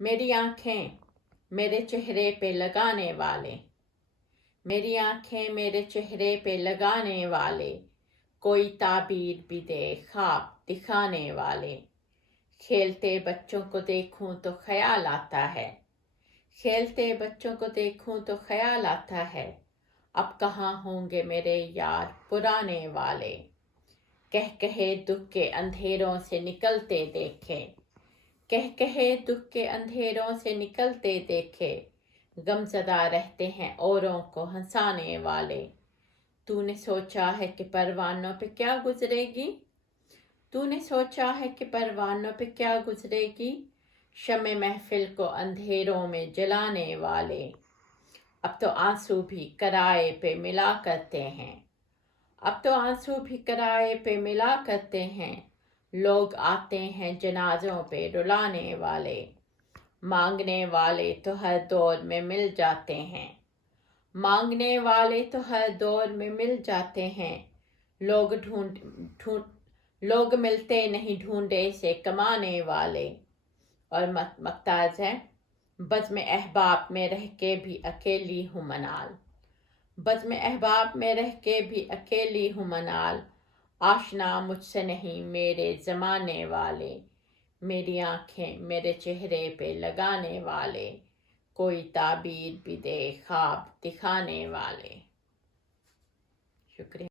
میری آنکھیں میرے چہرے پہ لگانے والے، میری آنکھیں میرے چہرے پہ لگانے والے، کوئی تعبیر بھی دے خواب دکھانے والے۔ کھیلتے بچوں کو دیکھوں تو خیال آتا ہے، کھیلتے بچوں کو دیکھوں تو خیال آتا ہے، اب کہاں ہوں گے میرے یار پرانے والے۔ کہہ کہے دکھ کے اندھیروں سے نکلتے دیکھے، کہہ کہے دکھ کے اندھیروں سے نکلتے دیکھے، غم زدہ رہتے ہیں اوروں کو ہنسانے والے۔ تو نے سوچا ہے کہ پروانوں پہ کیا گزرے گی، تو نے سوچا ہے کہ پروانوں پہ کیا گزرے گی، شمع محفل کو اندھیروں میں جلانے والے۔ اب تو آنسو بھی کرائے پہ ملا کرتے ہیں، اب تو آنسو بھی کرائے پہ ملا کرتے ہیں، لوگ آتے ہیں جنازوں پہ رلانے والے۔ مانگنے والے تو ہر دور میں مل جاتے ہیں، مانگنے والے تو ہر دور میں مل جاتے ہیں، لوگ ملتے نہیں ڈھونڈے سے کمانے والے۔ اور مقتاز ہے، بزم احباب میں رہ کے بھی اکیلی ہوں منال، بزم احباب میں رہ کے بھی اکیلی ہوں منال، آشنا مجھ سے نہیں میرے زمانے والے۔ میری آنکھیں میرے چہرے پہ لگانے والے، کوئی تعبیر بھی دے خواب دکھانے والے۔ شکریہ۔